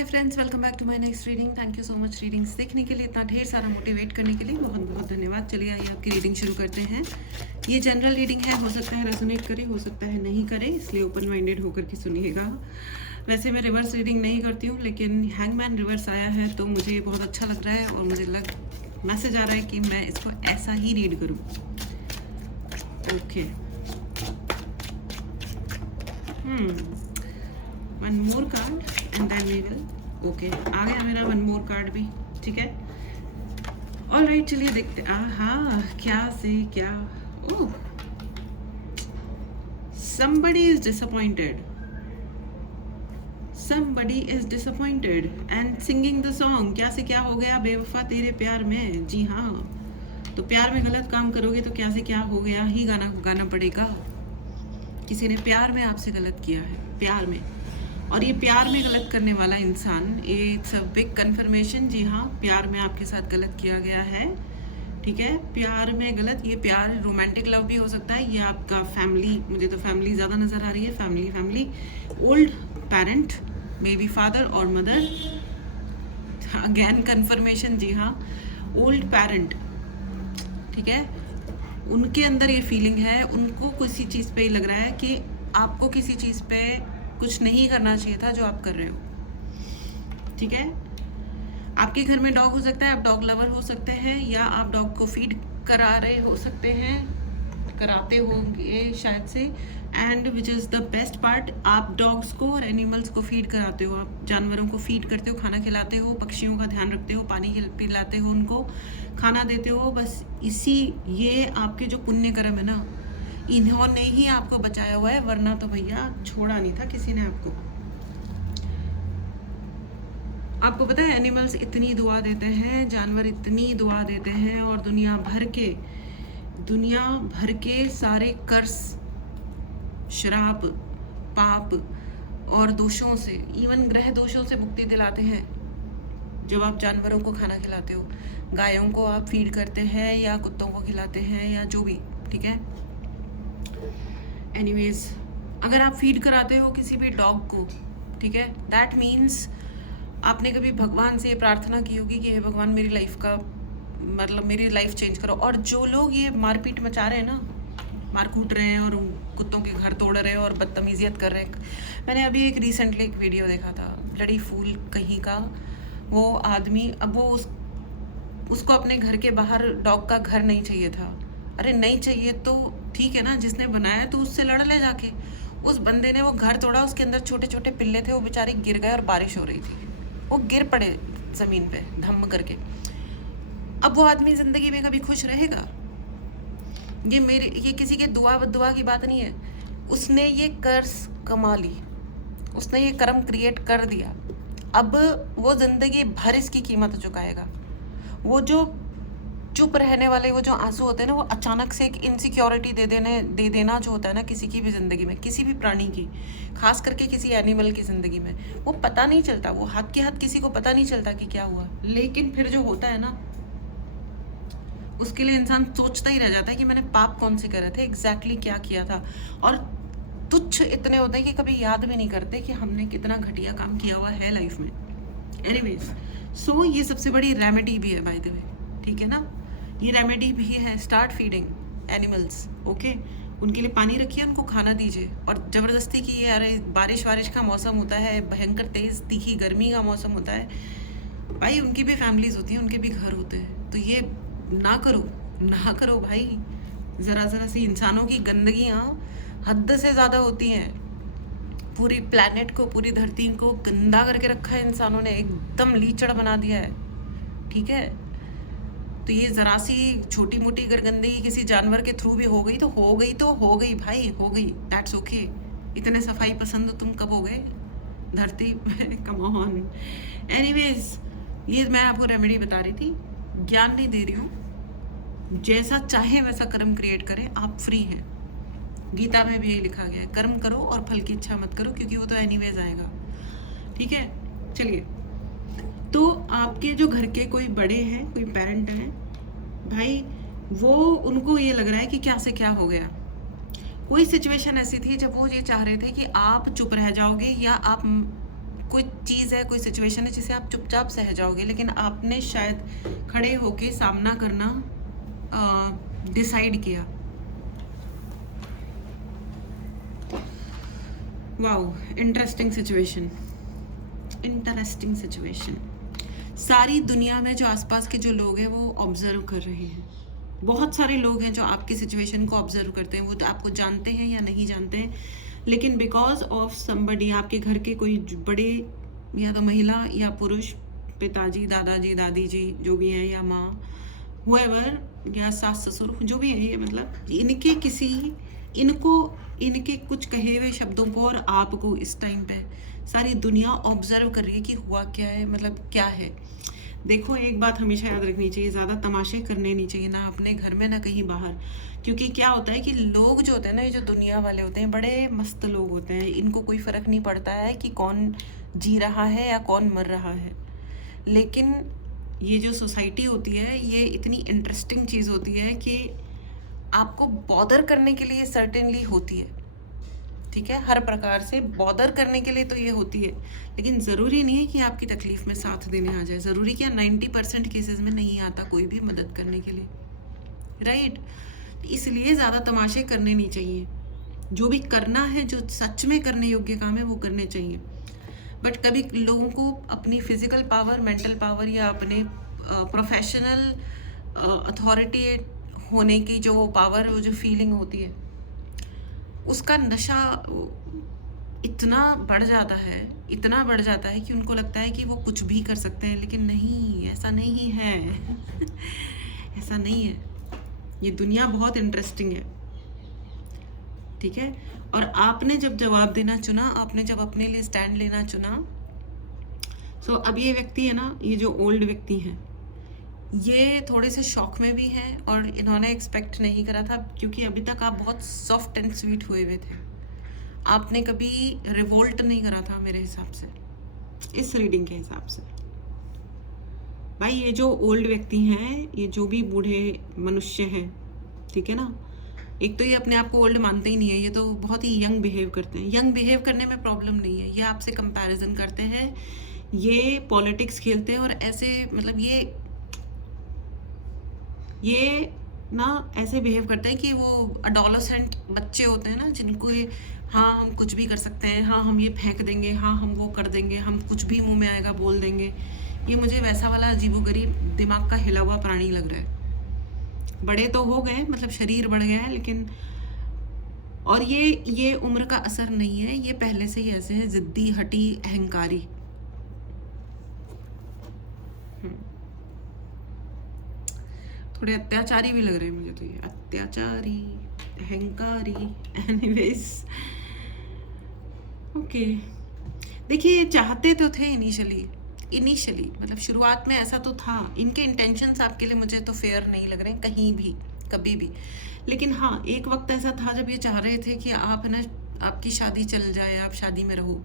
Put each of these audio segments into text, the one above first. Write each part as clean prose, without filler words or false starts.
Hi friends, welcome back to my next reading. Thank you so much readings देखने के लिए, इतना ढेर सारा मोटिवेट करने के लिए बहुत बहुत धन्यवाद। चलिए आइए आपकी रीडिंग शुरू करते हैं। ये जनरल रीडिंग है, हो सकता है रेजोनेट करे, हो सकता है नहीं करे, इसलिए ओपन माइंडेड होकर के सुनिएगा। वैसे मैं रिवर्स रीडिंग नहीं करती हूँ, लेकिन हैंगमैन रिवर्स आया है तो मुझे बहुत अच्छा लग रहा है और मुझे मैसेज आ रहा है कि मैं इसको ऐसा ही रीड करूँ। Okay, one more card and then we will. Okay, आ गया मेरा वन मोर कार्ड भी, ठीक है। ऑल राइट, चलिए देखते। आहा, क्या से क्या। ओह, somebody is disappointed, somebody is disappointed and singing the song। क्या से क्या हो गया बेवफा तेरे प्यार में। जी हाँ, तो प्यार में गलत काम करोगे तो क्या से क्या हो गया ही गाना गाना पड़ेगा। किसी ने प्यार में आपसे गलत किया है, प्यार में, और ये प्यार में गलत करने वाला इंसान, इट्स अ बिग कन्फर्मेशन। जी हाँ, प्यार में आपके साथ गलत किया गया है, ठीक है। प्यार में गलत, ये प्यार रोमांटिक लव भी हो सकता है, ये आपका फैमिली, मुझे तो फैमिली ज़्यादा नज़र आ रही है। Family old parent, may be father और मदर। अगेन कन्फर्मेशन, जी हाँ, ओल्ड पेरेंट, ठीक है। उनके अंदर ये फीलिंग है, उनको किसी चीज़ पे लग रहा है कि आपको किसी चीज़ पे कुछ नहीं करना चाहिए था जो आप कर रहे हो, ठीक है। आपके घर में डॉग हो सकता है, आप डॉग लवर हो सकते हैं, या आप डॉग को फीड करा रहे हो सकते हैं, कराते होंगे शायद से। And which is the best part, आप डॉग्स को और एनिमल्स को फीड कराते हो, आप जानवरों को फीड करते हो, खाना खिलाते हो, पक्षियों का ध्यान रखते हो, पानी पिलाते हो, उनको खाना देते हो। बस इसी, ये आपके जो पुण्य कर्म है ना, इन्होंने ही आपको बचाया हुआ है, वरना तो भैया छोड़ा नहीं था किसी ने आपको। आपको पता है एनिमल्स इतनी दुआ देते हैं, जानवर इतनी दुआ देते हैं, और दुनिया भर के सारे कर्स, श्राप, पाप और दोषों से, इवन ग्रह दोषों से मुक्ति दिलाते हैं जब आप जानवरों को खाना खिलाते हो। गायों को आप फीड करते हैं या कुत्तों को खिलाते हैं या जो भी, ठीक है। एनीवेज, अगर आप फीड कराते हो किसी भी डॉग को, ठीक है, दैट मीन्स आपने कभी भगवान से ये प्रार्थना की होगी कि हे भगवान, मेरी लाइफ का मतलब मेरी लाइफ चेंज करो। और जो लोग ये मारपीट मचा रहे हैं ना, मार कूट रहे हैं और कुत्तों के घर तोड़ रहे हैं और बदतमीजियत कर रहे हैं, मैंने अभी एक रिसेंटली एक वीडियो देखा था, ब्लडी फूल कहीं का वो आदमी, अब वो उसको अपने घर के बाहर डॉग का घर नहीं चाहिए था। अरे नहीं चाहिए तो ठीक है ना, जिसने बनाया तो उससे लड़ ले जाके। उस बंदे ने वो घर तोड़ा, उसके अंदर छोटे छोटे पिल्ले थे, वो बेचारे गिर गए और बारिश हो रही थी, वो गिर पड़े ज़मीन पे धम्म करके। अब वो आदमी ज़िंदगी में कभी खुश रहेगा? ये किसी के दुआ की बात नहीं है। उसने ये कर्ज कमा ली, उसने ये कर्म क्रिएट कर दिया, अब वो ज़िंदगी भर इसकी कीमत चुकाएगा। वो जो चुप रहने वाले वो जो आंसू होते हैं ना, वो अचानक से एक इनसिक्योरिटी दे देना जो होता है ना किसी की भी ज़िंदगी में, किसी भी प्राणी की, खास करके किसी एनिमल की ज़िंदगी में, वो पता नहीं चलता, वो हाथ के हाथ किसी को पता नहीं चलता कि क्या हुआ। लेकिन फिर जो होता है ना, उसके लिए इंसान सोचता ही रह जाता है कि मैंने पाप कौन से करे थे, एग्जैक्टली क्या किया था। और तुच्छ इतने होते हैं कि कभी याद भी नहीं करते कि हमने कितना घटिया काम किया हुआ है लाइफ में। एनीवेज, सो ये सबसे बड़ी रेमेडी भी है बाय द वे, ठीक है ना। ये रेमेडी भी है, स्टार्ट फीडिंग एनिमल्स, ओके। उनके लिए पानी रखिए, उनको खाना दीजिए, और ज़बरदस्ती की, अरे बारिश का मौसम होता है, भयंकर तेज़ तीखी गर्मी का मौसम होता है भाई, उनकी भी फैमिलीज होती हैं, उनके भी घर होते हैं, तो ये ना करो भाई। ज़रा सी इंसानों की गंदगियाँ हद से ज़्यादा होती हैं। पूरी प्लैनेट को, पूरी धरती को गंदा करके रखा है इंसानों ने, एकदम लीचड़ बना दिया है, ठीक है। तो ये ज़रा सी छोटी मोटी अगर गंदगी किसी जानवर के थ्रू भी हो गई तो हो गई भाई, हो गई, दैट्स ओके। इतने सफाई पसंद तुम कब हो गए धरती कम ऑन। एनीवेज, ये मैं आपको रेमेडी बता रही थी, ज्ञान नहीं दे रही हूँ। जैसा चाहे वैसा कर्म क्रिएट करें, आप फ्री हैं। गीता में भी यही लिखा गया है, कर्म करो और फल की इच्छा मत करो, क्योंकि वो तो एनीवेज आएगा, ठीक है। चलिए, तो आपके जो घर के कोई बड़े हैं, कोई पेरेंट हैं भाई, वो उनको ये लग रहा है कि क्या से क्या हो गया। कोई सिचुएशन ऐसी थी जब वो ये चाह रहे थे कि आप चुप रह जाओगे या आप कोई चीज़ है, कोई सिचुएशन है जिसे आप चुपचाप सह जाओगे, लेकिन आपने शायद खड़े होके सामना करना डिसाइड किया। Wow, interesting situation, interesting situation. सारी दुनिया में जो आसपास के जो लोग हैं वो ऑब्जर्व कर रहे हैं। बहुत सारे लोग हैं जो आपकी सिचुएशन को ऑब्जर्व करते हैं, वो आपको जानते हैं या नहीं जानते हैं, लेकिन बिकॉज ऑफ समबडी, आपके घर के कोई बड़े, या तो महिला या पुरुष, पिताजी, दादाजी, दादी जी जो भी हैं, या माँ, हुएवर, या सास ससुर जो भी है, ये मतलब इनके कुछ कहे हुए शब्दों को और आपको इस टाइम पे सारी दुनिया ऑब्जर्व कर रही है कि हुआ क्या है, मतलब क्या है। देखो, एक बात हमेशा याद रखनी चाहिए, ज़्यादा तमाशे करने नहीं चाहिए, ना अपने घर में ना कहीं बाहर। क्योंकि क्या होता है कि लोग जो होते हैं ना, ये जो दुनिया वाले होते हैं, बड़े मस्त लोग होते हैं, इनको कोई फ़र्क नहीं पड़ता है कि कौन जी रहा है या कौन मर रहा है। लेकिन ये जो सोसाइटी होती है, ये इतनी इंटरेस्टिंग चीज़ होती है कि आपको बॉदर करने के लिए सर्टेनली होती है, ठीक है, हर प्रकार से बॉदर करने के लिए तो ये होती है, लेकिन ज़रूरी नहीं है कि आपकी तकलीफ़ में साथ देने आ जाए। ज़रूरी क्या, 90% केसेस में नहीं आता कोई भी मदद करने के लिए, राइट। इसलिए ज़्यादा तमाशे करने नहीं चाहिए। जो भी करना है, जो सच में करने योग्य काम है, वो करने चाहिए। बट कभी लोगों को अपनी फिजिकल पावर, मेंटल पावर, या अपने प्रोफेशनल अथॉरिटी होने की जो पावर, वो जो फीलिंग होती है, उसका नशा इतना बढ़ जाता है कि उनको लगता है कि वो कुछ भी कर सकते हैं, लेकिन नहीं, ऐसा नहीं है। ऐसा नहीं है। ये दुनिया बहुत इंटरेस्टिंग है, ठीक है। और आपने जब जवाब देना चुना, आपने जब अपने लिए स्टैंड लेना चुना, सो अब ये व्यक्ति है ना, ये जो ओल्ड व्यक्ति हैं, ये थोड़े से शॉक में भी हैं, और इन्होंने एक्सपेक्ट नहीं करा था, क्योंकि अभी तक आप बहुत सॉफ्ट एंड स्वीट हुए हुए थे। आपने कभी रिवोल्ट नहीं करा था मेरे हिसाब से, इस रीडिंग के हिसाब से। भाई, ये जो ओल्ड व्यक्ति हैं, ये जो भी बूढ़े मनुष्य हैं, ठीक है ना, एक तो ये अपने आप को ओल्ड मानते ही नहीं है, ये तो बहुत ही यंग बिहेव करते हैं। यंग बिहेव करने में प्रॉब्लम नहीं है, ये आपसे कंपैरिजन करते हैं, ये पॉलिटिक्स खेलते हैं, और ऐसे मतलब ये ना ऐसे बिहेव करते हैं कि वो अडोलेसेंट बच्चे होते हैं ना, जिनको ये, हाँ हम कुछ भी कर सकते हैं, हाँ हम ये फेंक देंगे, हाँ हम वो कर देंगे, हम कुछ भी मुंह में आएगा बोल देंगे। ये मुझे वैसा वाला अजीबोगरीब दिमाग का हिला हुआ प्राणी लग रहा है। बड़े तो हो गए, मतलब शरीर बढ़ गया है, लेकिन और ये उम्र का असर नहीं है, ये पहले से ही ऐसे हैं, जिद्दी, हटी, अहंकारी। थोड़े अत्याचारी भी लग रहे हैं मुझे तो, ये अत्याचारी, अहंकारी। Anyways, okay. देखिए, चाहते तो थे इनिशियली मतलब शुरुआत में ऐसा तो था, इनके इंटेंशंस आपके लिए मुझे तो फेयर नहीं लग रहे कहीं भी, कभी भी। लेकिन हाँ, एक वक्त ऐसा था जब ये चाह रहे थे कि आप है ना, आपकी शादी चल जाए, आप शादी में रहो,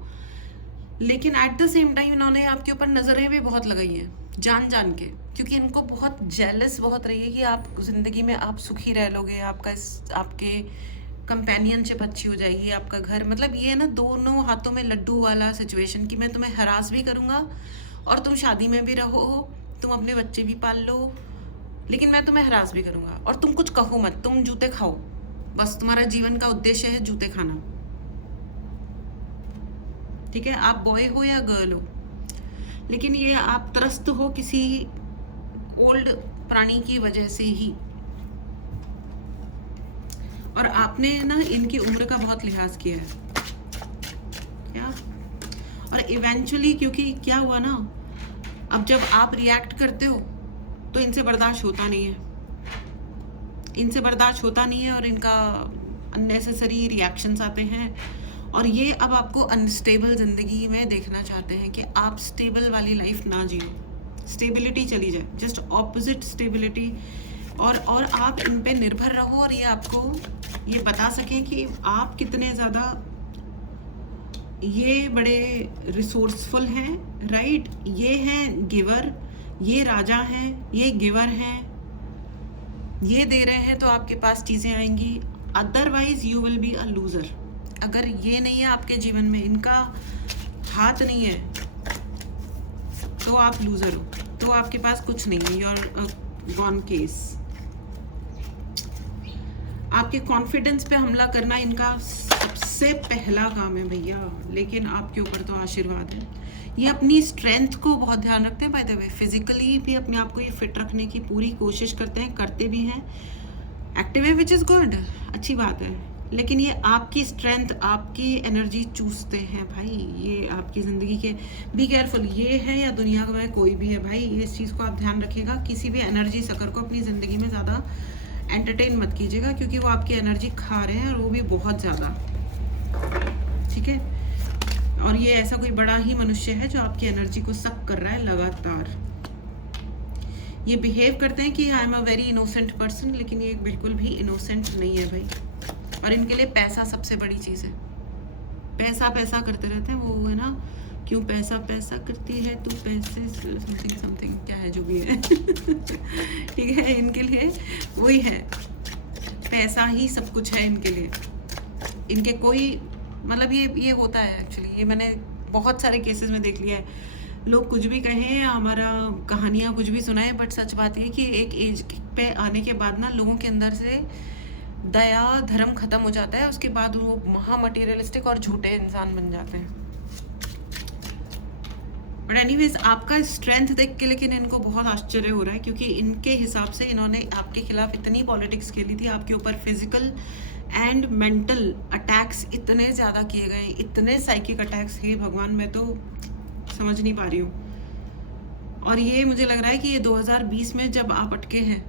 लेकिन एट द सेम टाइम इन्होंने आपके ऊपर नज़रें भी बहुत लगाई हैं, जान के, क्योंकि इनको बहुत जेलस बहुत रही है कि आप ज़िंदगी में आप सुखी रह लोगे, आपके कंपेनियनशिप अच्छी हो जाएगी, आपका घर, मतलब ये ना दोनों हाथों में लड्डू वाला सिचुएशन, कि मैं तुम्हें हरास भी करूँगा और तुम शादी में भी रहो, तुम अपने बच्चे भी पाल लो, लेकिन मैं तुम्हें हरास भी करूँगा, और तुम कुछ कहो मत, तुम जूते खाओ, बस तुम्हारा जीवन का उद्देश्य है जूते खाना, ठीक है। आप बॉय हो या गर्ल हो, लेकिन ये आप त्रस्त हो किसी ओल्ड प्राणी की वजह से ही, और आपने ना इनकी उम्र का बहुत लिहाज किया है क्या। और इवेंचुअली, क्योंकि क्या हुआ ना, अब जब आप रिएक्ट करते हो तो इनसे बर्दाश्त होता नहीं है, और इनका अननेसेसरी रिएक्शंस आते हैं, और ये अब आपको अनस्टेबल ज़िंदगी में देखना चाहते हैं कि आप स्टेबल वाली लाइफ ना जियो, स्टेबिलिटी चली जाए, जस्ट ऑपोजिट स्टेबिलिटी, और आप इन पे निर्भर रहो, और ये आपको ये बता सकें कि आप कितने ज़्यादा ये बड़े रिसोर्सफुल हैं, राइट। ये हैं गिवर, ये राजा हैं, ये गिवर हैं, ये दे रहे हैं तो आपके पास चीज़ें आएंगी, otherwise you will be a loser. अगर ये नहीं है आपके जीवन में, इनका हाथ नहीं है तो आप लूजर हो, तो आपके पास कुछ नहीं है, योर गॉन केस। आपके कॉन्फिडेंस पे हमला करना इनका सबसे पहला काम है भैया, लेकिन आपके ऊपर तो आशीर्वाद है। ये अपनी स्ट्रेंथ को बहुत ध्यान रखते हैं, बाय द वे फिजिकली भी अपने आप को ये फिट रखने की पूरी कोशिश करते हैं, करते भी हैं, एक्टिव है, विच इज़ गुड, अच्छी बात है। लेकिन ये आपकी स्ट्रेंथ, आपकी एनर्जी चूसते हैं भाई, ये आपकी ज़िंदगी के, बी केयरफुल, ये है या दुनिया का कोई भी है भाई, इस चीज़ को आप ध्यान रखिएगा। किसी भी एनर्जी सकर को अपनी ज़िंदगी में ज़्यादा एंटरटेन मत कीजिएगा, क्योंकि वो आपकी एनर्जी खा रहे हैं और वो भी बहुत ज़्यादा, ठीक है। और ये ऐसा कोई बड़ा ही मनुष्य है जो आपकी एनर्जी को सक कर रहा है लगातार। ये बिहेव करते हैं कि I am a very innocent person, लेकिन ये बिल्कुल भी इनोसेंट नहीं है भाई। और इनके लिए पैसा सबसे बड़ी चीज़ है, पैसा पैसा करते रहते हैं वो, है ना, क्यों पैसा पैसा करती है तू, पैसे समथिंग समथिंग क्या है जो भी है ठीक है, इनके लिए वही है, पैसा ही सब कुछ है इनके लिए। इनके कोई मतलब ये होता है एक्चुअली, ये मैंने बहुत सारे केसेस में देख लिया है। लोग कुछ भी कहें, हमारा कहानियाँ कुछ भी सुनाए, बट सच बात ये कि एक एज पे आने के बाद ना लोगों के अंदर से दया धर्म खत्म हो जाता है, उसके बाद वो महा मटेरियलिस्टिक और झूठे इंसान बन जाते हैं। बट एनीवेज आपका स्ट्रेंथ देख के लेकिन इनको बहुत आश्चर्य हो रहा है, क्योंकि इनके हिसाब से इन्होंने आपके खिलाफ इतनी पॉलिटिक्स खेली थी, आपके ऊपर फिजिकल एंड मेंटल अटैक्स इतने ज़्यादा किए गए, इतने साइकिक अटैक्स, हे भगवान, मैं तो समझ नहीं पा रही हूँ। और ये मुझे लग रहा है कि ये 2020 में जब आप अटके हैं,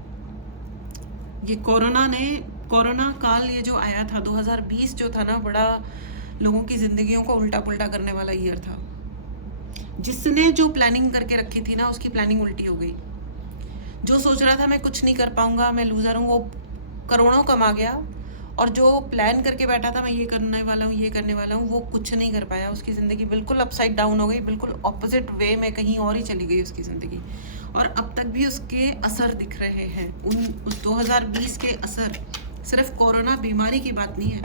ये कोरोना काल ये जो आया था 2020 जो था ना, बड़ा लोगों की जिंदगियों को उल्टा पुल्टा करने वाला ईयर था। जिसने जो प्लानिंग करके रखी थी ना, उसकी प्लानिंग उल्टी हो गई। जो सोच रहा था मैं कुछ नहीं कर पाऊंगा, मैं लूजर हूँ, वो करोड़ों कमा गया। और जो प्लान करके बैठा था मैं ये करने वाला हूँ, ये करने वाला हूँ, वो कुछ नहीं कर पाया। उसकी ज़िंदगी बिल्कुल अपसाइड डाउन हो गई, बिल्कुल ऑपोजिट वे में कहीं और ही चली गई उसकी ज़िंदगी। और अब तक भी उसके असर दिख रहे हैं, उस 2020 के असर। सिर्फ कोरोना बीमारी की बात नहीं है,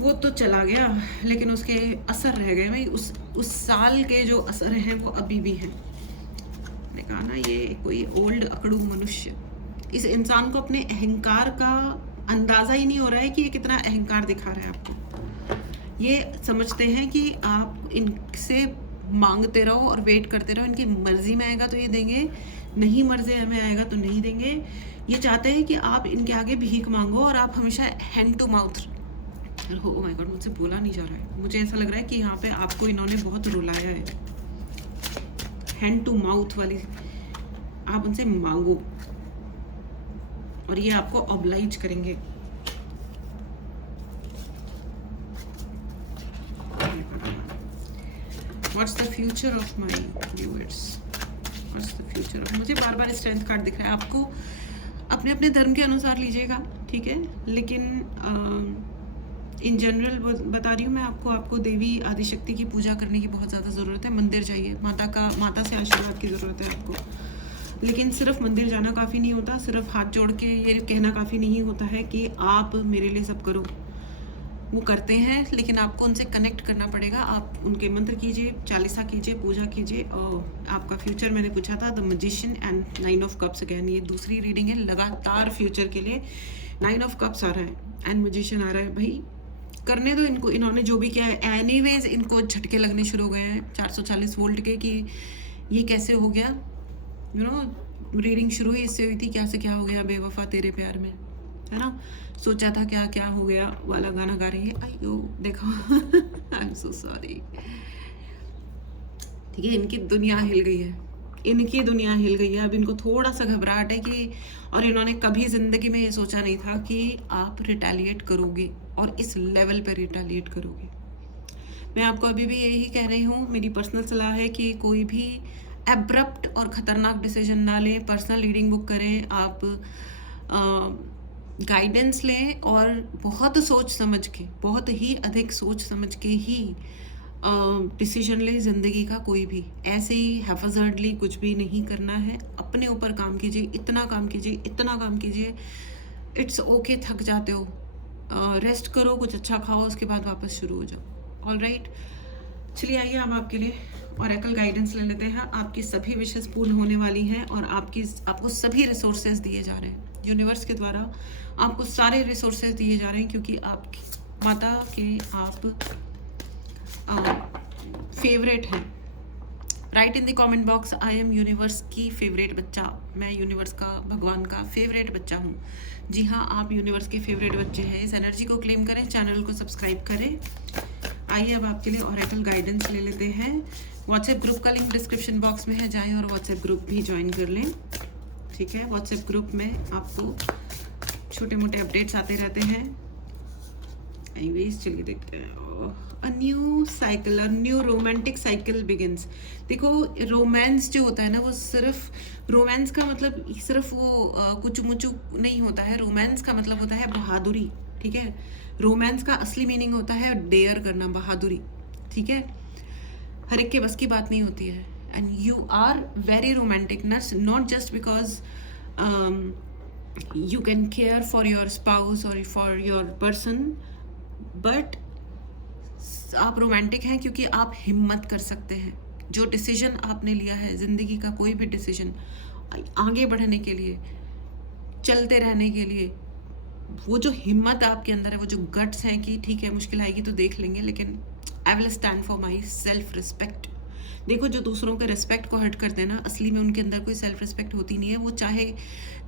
वो तो चला गया, लेकिन उसके असर रह गए भाई। उस साल के जो असर हैं वो अभी भी हैं। मैंने कहा ना, ये कोई ओल्ड अकड़ू मनुष्य, इस इंसान को अपने अहंकार का अंदाज़ा ही नहीं हो रहा है कि ये कितना अहंकार दिखा रहा है आपको। ये समझते हैं कि आप इनसे मांगते रहो और वेट करते रहो, इनकी मर्जी में आएगा तो ये देंगे, नहीं मर्जी में आएगा तो नहीं देंगे। ये चाहते हैं कि आप इनके आगे भीख मांगो और आप हमेशा hand to mouth. Oh my god, मुझसे बोला नहीं जा रहा है। मुझे ऐसा लग रहा है कि यहाँ पे आपको इन्होंने बहुत रुलाया है। हैंड टू माउथ वाली, आप उनसे मांगो और ये आपको ऑब्लाइज करेंगे। What's the future of my viewers? What's the future of, मुझे बार बार स्ट्रेंथ कार्ड दिख रहा है। आपको अपने अपने धर्म के अनुसार लीजिएगा, ठीक है, लेकिन इन जनरल बता रही हूँ मैं आपको देवी आदिशक्ति की पूजा करने की बहुत ज़्यादा ज़रूरत है। मंदिर जाइए, माता से आशीर्वाद की ज़रूरत है आपको। लेकिन सिर्फ मंदिर जाना काफ़ी नहीं होता, सिर्फ हाथ जोड़ के ये कहना काफ़ी नहीं होता है कि आप मेरे लिए सब करो। वो करते हैं, लेकिन आपको उनसे कनेक्ट करना पड़ेगा। आप उनके मंत्र कीजिए, चालीसा कीजिए, पूजा कीजिए। और आपका फ्यूचर मैंने पूछा था, the magician and 9 of cups. Again ये दूसरी रीडिंग है, लगातार फ्यूचर के लिए 9 ऑफ कप्स आ रहा है एंड मैजिशियन आ रहा है। भाई करने दो इनको, इन्होंने जो भी किया है। एनीवेज इनको झटके लगने शुरू हो गए हैं 440 वोल्ट के, कि ये कैसे हो गया। यू नो, रीडिंग शुरू ही इससे हुई थी, क्या से क्या हो गया बेवफा तेरे प्यार में, है ना। सोचा था क्या क्या हो गया वाला गाना गा रही है। अयो देखो आई एम सो सॉरी। ठीक है, इनकी दुनिया हिल गई है, इनकी दुनिया हिल गई है। अब इनको थोड़ा सा घबराहट है कि, और इन्होंने कभी ज़िंदगी में ये सोचा नहीं था कि आप रिटेलिएट करोगे और इस लेवल पर रिटेलिएट करोगे। मैं आपको अभी भी यही कह रही हूँ, मेरी पर्सनल सलाह है कि कोई भी एब्रप्ट और ख़तरनाक डिसीजन ना लें। पर्सनल रीडिंग बुक करें, आप गाइडेंस लें और बहुत सोच समझ के, बहुत ही अधिक सोच समझ के ही डिसीजन ले। ज़िंदगी का कोई भी ऐसे ही हैफजर्डली कुछ भी नहीं करना है। अपने ऊपर काम कीजिए, इतना काम कीजिए, इतना काम कीजिए। इट्स ओके, थक जाते हो, रेस्ट करो, कुछ अच्छा खाओ, उसके बाद वापस शुरू हो जाओ। ऑलराइट, चलिए आइए हम आपके लिए ऑरेकल गाइडेंस ले लेते हैं। आपकी सभी विशेष पूर्ण होने वाली हैं और आपको सभी रिसोर्सेज दिए जा रहे हैं यूनिवर्स के द्वारा। आपको सारे रिसोर्सेज दिए जा रहे हैं क्योंकि आपकी माता के आप फेवरेट हैं। Right in the comment box, I am universe की फेवरेट बच्चा। मैं यूनिवर्स का, भगवान का फेवरेट बच्चा हूँ। जी हाँ, आप यूनिवर्स के फेवरेट बच्चे हैं। इस एनर्जी को क्लेम करें, चैनल को सब्सक्राइब करें। आइए अब आपके लिए ऑरेकल गाइडेंस ले लेते हैं। व्हाट्सएप ग्रुप का लिंक डिस्क्रिप्शन बॉक्स में है, जाएं और व्हाट्सएप ग्रुप भी ज्वाइन कर लें। ठीक है, व्हाट्सएप ग्रुप में आपको छोटे मोटे अपडेट्स आते रहते हैं। एनीवेज चलिए देखते हैं। A new cycle, a new romantic cycle begins. देखो, रोमांस जो होता है ना, वो सिर्फ रोमांस का मतलब सिर्फ वो कुछ मुचु नहीं होता है। रोमांस का मतलब होता है बहादुरी। ठीक है, रोमांस का असली मीनिंग होता है डेयर करना, बहादुरी। ठीक है, हर एक के बस की बात नहीं होती है। And you are very romantic, not just because you can care for your spouse or for your person, but आप रोमांटिक हैं क्योंकि आप हिम्मत कर सकते हैं। जो डिसीजन आपने लिया है, ज़िंदगी का कोई भी डिसीजन, आगे बढ़ने के लिए, चलते रहने के लिए, वो जो हिम्मत आपके अंदर है, वो जो गट्स हैं कि ठीक है मुश्किल आएगी तो देख लेंगे, लेकिन I will stand for my self respect. देखो, जो दूसरों के रिस्पेक्ट को हर्ट करते हैं ना, असली में उनके अंदर कोई सेल्फ रिस्पेक्ट होती नहीं है। वो चाहे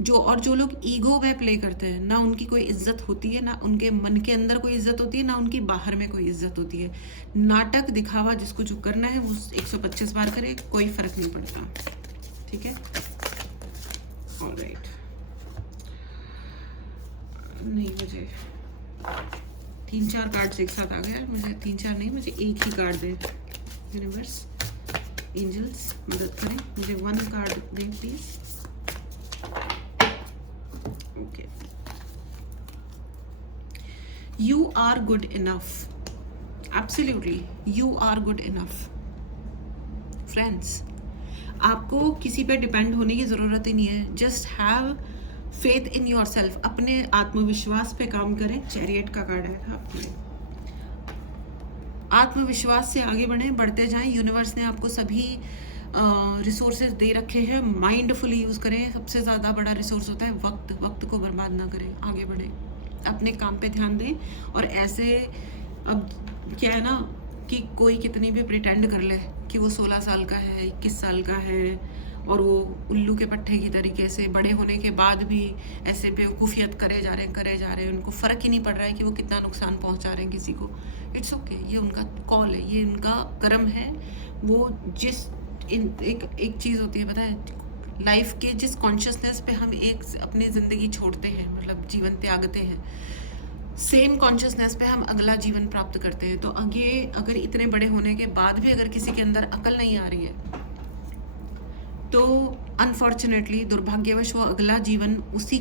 जो लोग ईगो में प्ले करते हैं ना, उनकी कोई इज्जत होती है, ना उनके मन के अंदर कोई इज्जत होती है, ना उनकी बाहर में कोई इज्जत होती है। नाटक दिखावा जिसको जो करना है वो 125 बार करे, कोई फर्क नहीं पड़ता। ठीक है, ऑलराइट। नहीं, मुझे 3-4 कार्ड्स एक साथ आ गए। मुझे 3-4 नहीं, मुझे एक ही कार्ड दे यूनिवर्स। एंजल्स मदद करें, मुझे 1 कार्ड दें please. Okay, you are good enough. Absolutely, you are good enough. Friends, आपको किसी पे डिपेंड होने की ज़रूरत ही नहीं है। Just have faith in your self. अपने आत्मविश्वास पे काम करें। चैरियट का कार्ड आया था आपके। आत्मविश्वास से आगे बढ़ें, बढ़ते जाएं। यूनिवर्स ने आपको सभी रिसोर्सेज दे रखे हैं, माइंडफुली यूज़ करें। सबसे ज़्यादा बड़ा रिसोर्स होता है वक्त। वक्त को बर्बाद ना करें, आगे बढ़ें, अपने काम पे ध्यान दें। और ऐसे अब क्या है ना कि कोई कितनी भी प्रिटेंड कर ले कि वो 16 साल का है, 21 साल का है, और वो उल्लू के पट्टे की तरीके से बड़े होने के बाद भी ऐसे बेवकूफ़ियत करे जा रहे हैं। उनको फ़र्क ही नहीं पड़ रहा है कि वो कितना नुकसान पहुंचा रहे हैं किसी को। इट्स ओके, ये उनका कॉल है, ये उनका कर्म है। वो जिस एक चीज़ होती है, पता है, लाइफ के जिस कॉन्शियसनेस पे हम एक अपनी ज़िंदगी छोड़ते हैं, मतलब जीवन त्यागते हैं, सेम कॉन्शियसनेस पे हम अगला जीवन प्राप्त करते हैं। तो आगे अगर इतने बड़े होने के बाद भी अगर किसी के अंदर अकल नहीं आ रही है, तो अनफॉर्चुनेटली, दुर्भाग्यवश, वो अगला जीवन उसी